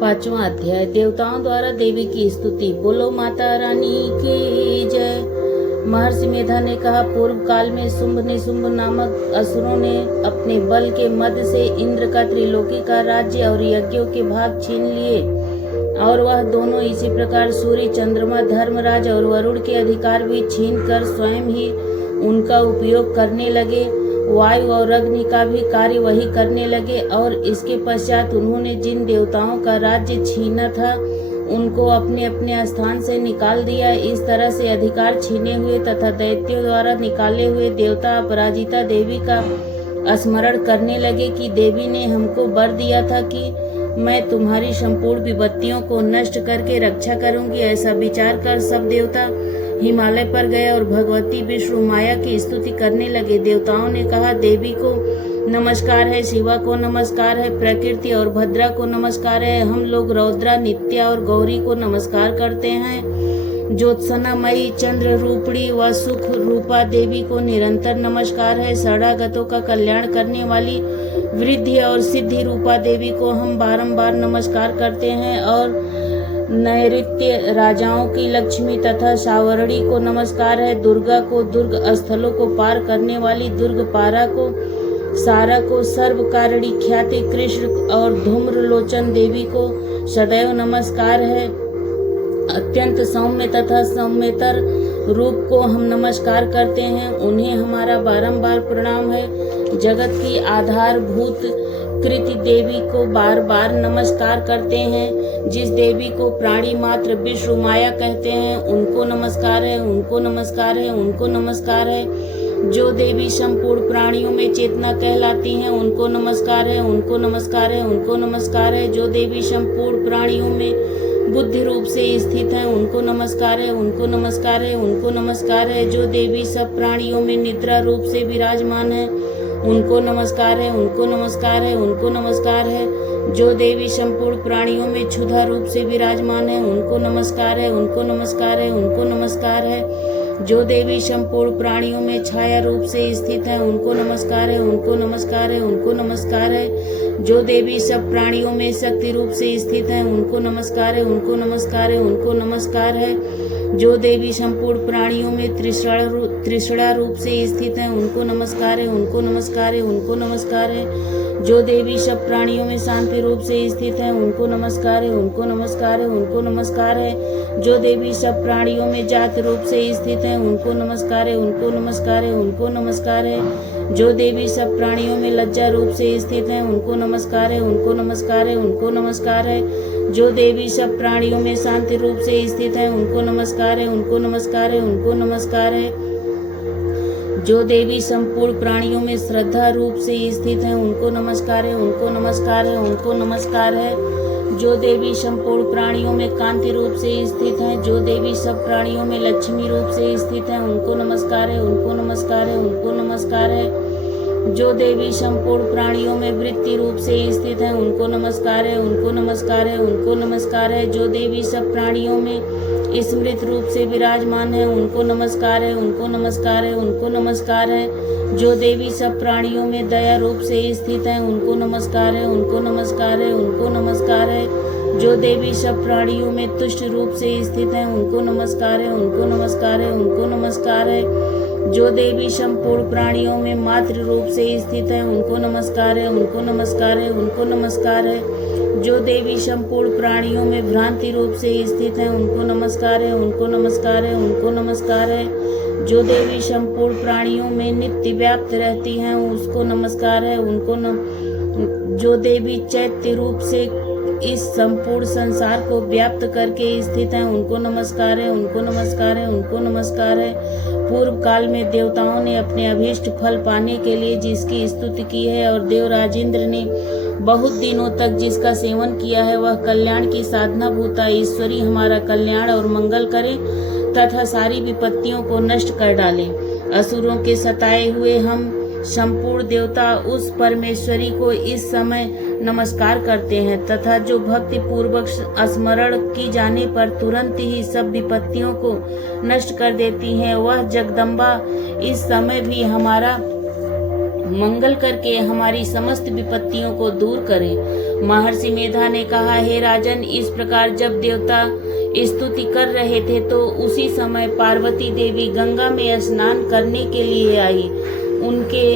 पांचवा अध्याय देवताओं द्वारा देवी की स्तुति। बोलो माता रानी की जय। महर्षि मेधा ने कहा, पूर्व काल में शुंभ निशुंभ नामक असुरों ने अपने बल के मद से इंद्र का त्रिलोकी का राज्य और यज्ञों के भाग छीन लिए, और वह दोनों इसी प्रकार सूर्य, चंद्रमा, धर्मराज और वरुण के अधिकार भी छीन कर स्वयं ही उनका उपयोग करने लगे। वायु और अग्नि का भी कार्य वही करने लगे, और इसके पश्चात उन्होंने जिन देवताओं का राज्य छीना था उनको अपने अपने स्थान से निकाल दिया। इस तरह से अधिकार छीने हुए तथा दैत्यों द्वारा निकाले हुए देवता अपराजिता देवी का स्मरण करने लगे कि देवी ने हमको वर दिया था कि मैं तुम्हारी संपूर्ण विपत्तियों को नष्ट करके रक्षा करूंगी। ऐसा विचार कर सब देवता हिमालय पर गए और भगवती विष्णु माया की स्तुति करने लगे। देवताओं ने कहा, देवी को नमस्कार है, शिवा को नमस्कार है, प्रकृति और भद्रा को नमस्कार है। हम लोग रौद्रा, नित्या और गौरी को नमस्कार करते हैं। ज्योत्सनामयी, चंद्र रूपणी व सुख रूपा देवी को निरंतर नमस्कार है। षडागतों का कल्याण करने वाली वृद्धि और सिद्धि रूपा देवी को हम बारंबार नमस्कार करते हैं। और नैऋत्य राजाओं की लक्ष्मी तथा सावरणी को नमस्कार है। दुर्गा को, दुर्ग स्थलों को पार करने वाली दुर्गपारा को, सारा को, सर्वकारिणी ख्याति कृष्ण और धूम्रलोचन देवी को सदैव नमस्कार है। अत्यंत सौम्य तथा सौम्यतर रूप को हम नमस्कार करते हैं, उन्हें हमारा बारंबार प्रणाम है। जगत की आधारभूत कृति देवी को बार बार नमस्कार करते हैं। जिस देवी को प्राणी मात्र विष्णु माया कहते हैं उनको नमस्कार है, उनको नमस्कार है, उनको नमस्कार है। जो देवी संपूर्ण प्राणियों में चेतना कहलाती हैं उनको नमस्कार है, उनको नमस्कार है, उनको नमस्कार है। जो देवी संपूर्ण प्राणियों में बुद्धि रूप से स्थित है उनको नमस्कार है, उनको नमस्कार है, उनको नमस्कार है। जो देवी सब प्राणियों में निद्रा रूप से विराजमान है उनको नमस्कार है, उनको नमस्कार है, उनको नमस्कार है। जो देवी संपूर्ण प्राणियों में क्षुधा रूप से विराजमान है उनको नमस्कार है, उनको नमस्कार है, उनको नमस्कार है। जो देवी संपूर्ण प्राणियों में छाया रूप से स्थित है उनको नमस्कार है, उनको नमस्कार है, उनको नमस्कार है। जो देवी सब प्राणियों में शक्ति रूप से स्थित है उनको नमस्कार है, उनको नमस्कार है, उनको नमस्कार है। जो देवी संपूर्ण प्राणियों में त्रिषणा रूप से स्थित है उनको नमस्कार है, उनको नमस्कार है, उनको नमस्कार है। जो देवी सब प्राणियों में शांति रूप से स्थित है उनको नमस्कार है, उनको नमस्कार है, उनको नमस्कार है। जो देवी सब प्राणियों में जात रूप से स्थित है उनको नमस्कार है, उनको नमस्कार है, उनको नमस्कार है। जो देवी सब प्राणियों में लज्जा रूप से स्थित है उनको नमस्कार है, उनको नमस्कार है, उनको नमस्कार है। जो देवी सब प्राणियों में शांति रूप से स्थित है उनको नमस्कार है, उनको नमस्कार है, उनको नमस्कार है। जो देवी संपूर्ण प्राणियों में श्रद्धा रूप से स्थित है उनको नमस्कार है, उनको नमस्कार है, उनको नमस्कार है। जो देवी संपूर्ण प्राणियों में कांति रूप से स्थित है, जो देवी सब प्राणियों में लक्ष्मी रूप से स्थित है उनको नमस्कार है, उनको नमस्कार है, उनको नमस्कार है। जो देवी संपूर्ण प्राणियों में वृत्ति रूप से स्थित है उनको नमस्कार है, उनको नमस्कार है, उनको नमस्कार है। जो देवी सब प्राणियों में स्मृत रूप से विराजमान है उनको नमस्कार है, उनको नमस्कार है, उनको नमस्कार है। जो देवी सब प्राणियों में दया रूप से स्थित है उनको नमस्कार है, उनको नमस्कार है, उनको नमस्कार है। जो देवी सब प्राणियों में तुष्ट रूप से स्थित है उनको नमस्कार है, उनको नमस्कार है, उनको नमस्कार है। जो देवी संपूर्ण प्राणियों में मातृ रूप से स्थित है उनको नमस्कार है, उनको नमस्कार है, उनको नमस्कार है। जो देवी संपूर्ण प्राणियों में भ्रांति रूप से स्थित है उनको नमस्कार है, उनको नमस्कार है, उनको नमस्कार है। जो देवी संपूर्ण प्राणियों में नित्य व्याप्त रहती हैं उसको नमस्कार है, उनको जो देवी चैत्य रूप से इस संपूर्ण संसार को व्याप्त करके स्थित है उनको नमस्कार है, उनको नमस्कार है, उनको नमस्कार है। पूर्व काल में देवताओं ने अपने अभीष्ट फल पाने के लिए जिसकी स्तुति की है और देवराजेंद्र ने बहुत दिनों तक जिसका सेवन किया है वह कल्याण की साधना भूता ईश्वरी हमारा कल्याण और मंगल करे तथा सारी विपत्तियों को नष्ट कर डाले। असुरों के सताए हुए हम संपूर्ण देवता उस परमेश्वरी को इस समय नमस्कार करते हैं तथा जो भक्ति पूर्वक स्मरण की जाने पर तुरंत ही सब विपत्तियों को नष्ट कर देती हैं वह जगदम्बा इस समय भी हमारा मंगल करके हमारी समस्त विपत्तियों को दूर करे। महर्षि मेधा ने कहा, हे राजन, इस प्रकार जब देवता स्तुति कर रहे थे तो उसी समय पार्वती देवी गंगा में स्नान करने के लिए आई। उनके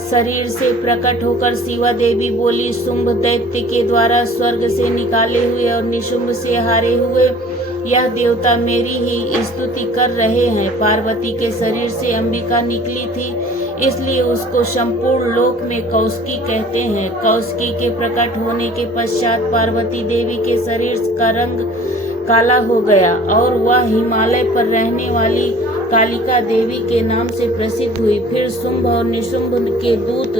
शरीर से प्रकट होकर शिवा देवी बोली, शुंभ दैत्य के द्वारा स्वर्ग से निकाले हुए और निशुंभ से हारे हुए यह देवता मेरी ही स्तुति कर रहे हैं। पार्वती के शरीर से अंबिका निकली थी, इसलिए उसको संपूर्ण लोक में कौशिकी कहते हैं। कौशिकी के प्रकट होने के पश्चात पार्वती देवी के शरीर का रंग काला हो गया और वह हिमालय पर रहने वाली कालिका देवी के नाम से प्रसिद्ध हुई। फिर शुंभ और निशुंभ के दूत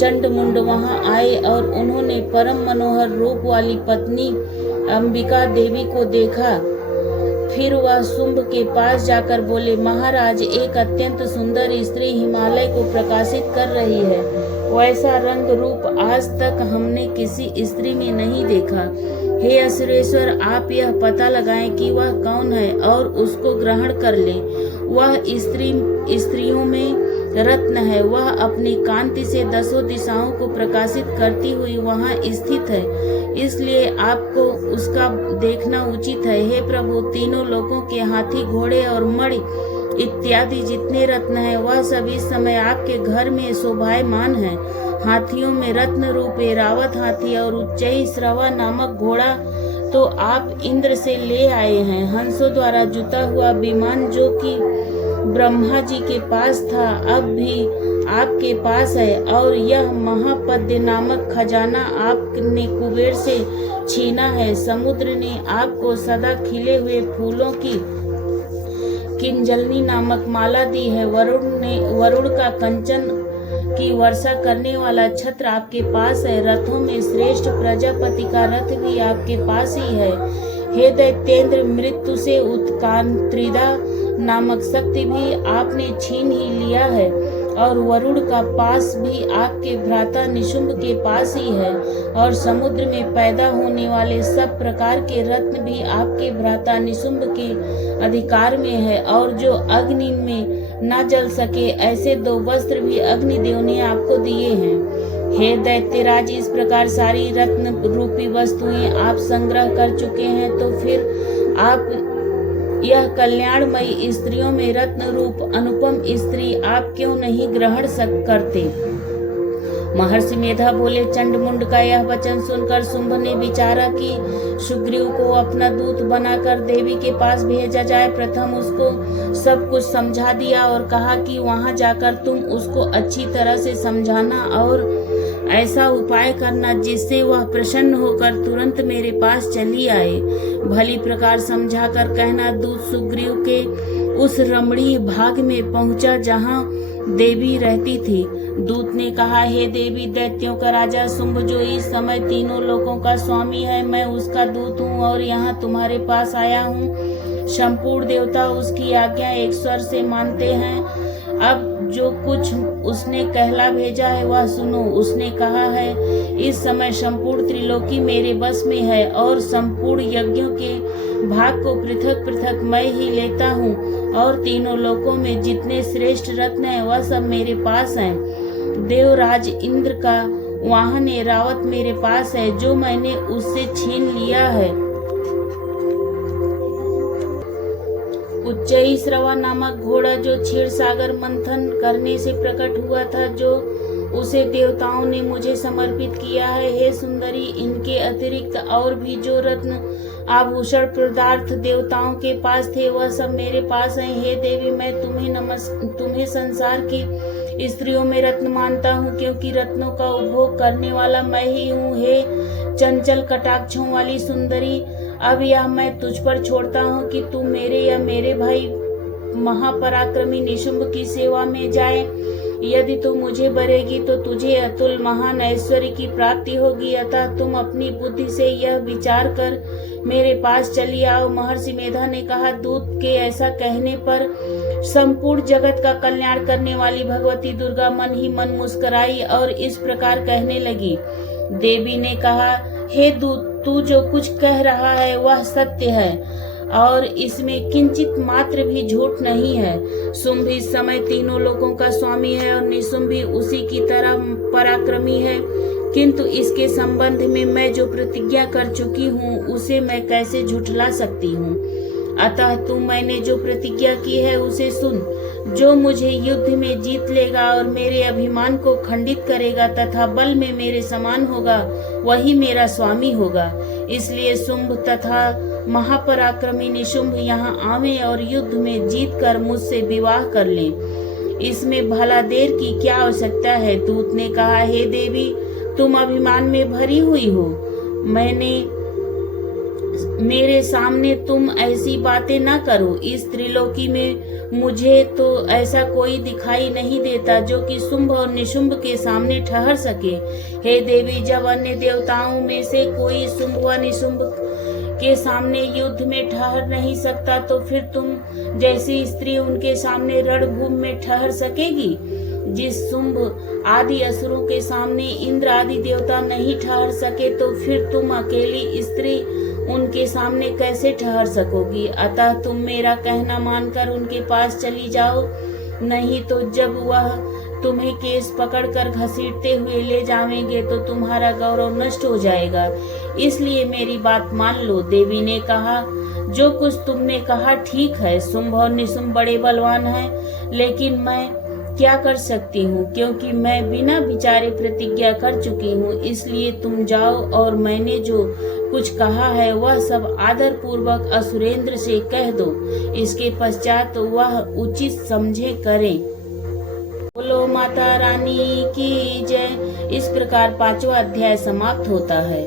चंडमुंड वहां आए और उन्होंने परम मनोहर रूप वाली पत्नी अंबिका देवी को देखा। फिर वह शुंभ के पास जाकर बोले, महाराज, एक अत्यंत सुंदर स्त्री हिमालय को प्रकाशित कर रही है। वैसा रंग रूप आज तक हमने किसी स्त्री में नहीं देखा। हे असुरेश्वर, आप यह पता लगाएं कि वह कौन है और उसको ग्रहण कर लें। वह स्त्रियों में रत्न है। वह अपनी कांति से दसों दिशाओं को प्रकाशित करती हुई वहां स्थित है, इसलिए आपको उसका देखना उचित है। हे प्रभु, तीनों लोकों के हाथी, घोड़े और मणि इत्यादि जितने रत्न हैं वह सभी समय आपके घर में शोभायमान है। हाथियों में रत्न रूप ऐरावत हाथी और उच्चई श्रवा नामक घोड़ा तो आप इंद्र से ले आए हैं। हंसों द्वारा जुता हुआ विमान जो कि ब्रह्मा जी के पास था अब भी आपके पास है, और यह महापद्य नामक खजाना आपने कुबेर से छीना है। समुद्र ने आपको सदा खिले हुए फूलों की किंजलनी नामक माला दी है। वरुण का कंचन की वर्षा करने वाला छत्र आपके पास है। रथों में श्रेष्ठ प्रजापति का रथ भी आपके पास ही है। हे दैत्येंद्र, मृत्यु से उत्कांत्रिदा नामक शक्ति भी आपने छीन ही लिया है, और वरुण का पास भी आपके भ्राता निशुंभ के पास ही है, और समुद्र में पैदा होने वाले सब प्रकार के रत्न भी आपके भ्राता निशुंभ के अधिकार में है, और जो अग्नि में न जल सके ऐसे 2 वस्त्र भी अग्निदेव ने आपको दिए हैं। हे दैत्यराज, इस प्रकार सारी रत्न रूपी वस्तुएं आप संग्रह कर चुके हैं, तो फिर आप यह कल्याणमयी स्त्रियों में रत्न रूप अनुपम स्त्री आप क्यों नहीं ग्रहण करते? महर्षि मेधा बोले, चंडमुंड का यह वचन सुनकर शुंभ ने विचारा कि सुग्रीव को अपना दूत बनाकर देवी के पास भेजा जाए। प्रथम उसको सब कुछ समझा दिया और कहा कि वहां जाकर तुम उसको अच्छी तरह से समझाना और ऐसा उपाय करना जिससे वह प्रसन्न होकर तुरंत मेरे पास चली आए। भली प्रकार समझाकर कहना, दूत सुग्रीव के उस रमणीय भाग में पहुंचा जहां देवी रहती थी। दूत ने कहा, हे देवी, दैत्यों का राजा शुंभ जो इस समय तीनों लोकों का स्वामी है, मैं उसका दूत हूँ और यहाँ तुम्हारे पास आया हूँ। संपूर्ण देवता उसकी आज्ञा एक स्वर से मानते हैं। अब जो कुछ उसने कहला भेजा है वह सुनो। उसने कहा है, इस समय संपूर्ण त्रिलोकी मेरे बस में है और संपूर्ण यज्ञों के भाग को पृथक पृथक मैं ही लेता हूँ, और तीनों लोकों में जितने श्रेष्ठ रत्न हैं वह सब मेरे पास हैं। देवराज इंद्र का वाहन ऐरावत मेरे पास है जो मैंने उससे छीन लिया है। उच्चई श्रवा नामक घोड़ा जो क्षीर सागर मंथन करने से प्रकट हुआ था, जो उसे देवताओं ने मुझे समर्पित किया है। हे सुंदरी, इनके अतिरिक्त और भी जो रत्न आभूषण पदार्थ देवताओं के पास थे वह सब मेरे पास हैं। हे देवी, मैं तुम्हें संसार की स्त्रियों में रत्न मानता हूँ, क्योंकि रत्नों का उपभोग करने वाला मैं ही हूँ। हे चंचल कटाक्षों वाली सुंदरी, अब यह मैं तुझ पर छोड़ता हूँ कि तू मेरे या मेरे भाई महापराक्रमी निशुंभ की सेवा में जाए। यदि तू मुझे बरेगी तो तुझे अतुल महान ऐश्वर्य की प्राप्ति होगी। अतः तुम अपनी बुद्धि से यह विचार कर मेरे पास चली आओ। महर्षि मेधा ने कहा, दूत के ऐसा कहने पर संपूर्ण जगत का कल्याण करने वाली भगवती दुर्गा मन ही मन मुस्कुराई और इस प्रकार कहने लगी। देवी ने कहा, हे दूत, तू जो कुछ कह रहा है वह सत्य है। और इसमें किंचित मात्र भी झूठ नहीं है। शुंभ इस समय तीनों लोकों का स्वामी है और निशुंभ भी उसी की तरह पराक्रमी है, किंतु इसके संबंध में मैं जो प्रतिज्ञा कर चुकी हूँ उसे मैं कैसे झुठला सकती हूँ। अतः तू मैंने जो प्रतिज्ञा की है उसे सुन। जो मुझे युद्ध में जीत लेगा और मेरे अभिमान को खंडित करेगा तथा बल में मेरे समान होगा, वही मेरा स्वामी होगा। इसलिए शुंभ तथा महापराक्रमी निशुंभ यहाँ आवे और युद्ध में जीत कर मुझसे विवाह कर लें। इसमें भला देर की क्या आवश्यकता है। दूत ने कहा, हे देवी, तुम अभिमान में भरी हुई हो। मेरे सामने तुम ऐसी बातें न करो। इस त्रिलोकी में मुझे तो ऐसा कोई दिखाई नहीं देता जो कि शुंभ और निशुंभ के सामने ठहर सके। हे देवी, जब अन्य देवताओं में से कोई शुंभ व निशुंभ के सामने युद्ध में ठहर नहीं सकता, तो फिर तुम जैसी स्त्री उनके सामने रणभूमि में ठहर सकेगी। जिस शुंभ आदि असुरों के सामने इंद्र आदि देवता नहीं ठहर सके, तो फिर तुम अकेली स्त्री उनके सामने कैसे ठहर सकोगी। अतः तुम मेरा कहना मानकर उनके पास चली जाओ, नहीं तो जब वह तुम्हें केस पकड़कर घसीटते हुए ले जाएंगे तो तुम्हारा गौरव नष्ट हो जाएगा। इसलिए मेरी बात मान लो। देवी ने कहा, जो कुछ तुमने कहा ठीक है। शुंभ और निशुंभ बड़े बलवान हैं, लेकिन मैं क्या कर सकती हूँ, क्योंकि मैं बिना विचारे प्रतिज्ञा कर चुकी हूँ। इसलिए तुम जाओ और मैंने जो कुछ कहा है वह सब आदर पूर्वक असुरेंद्र से कह दो। इसके पश्चात वह उचित समझे करें। बोलो माता रानी की जय। इस प्रकार 5वां अध्याय समाप्त होता है।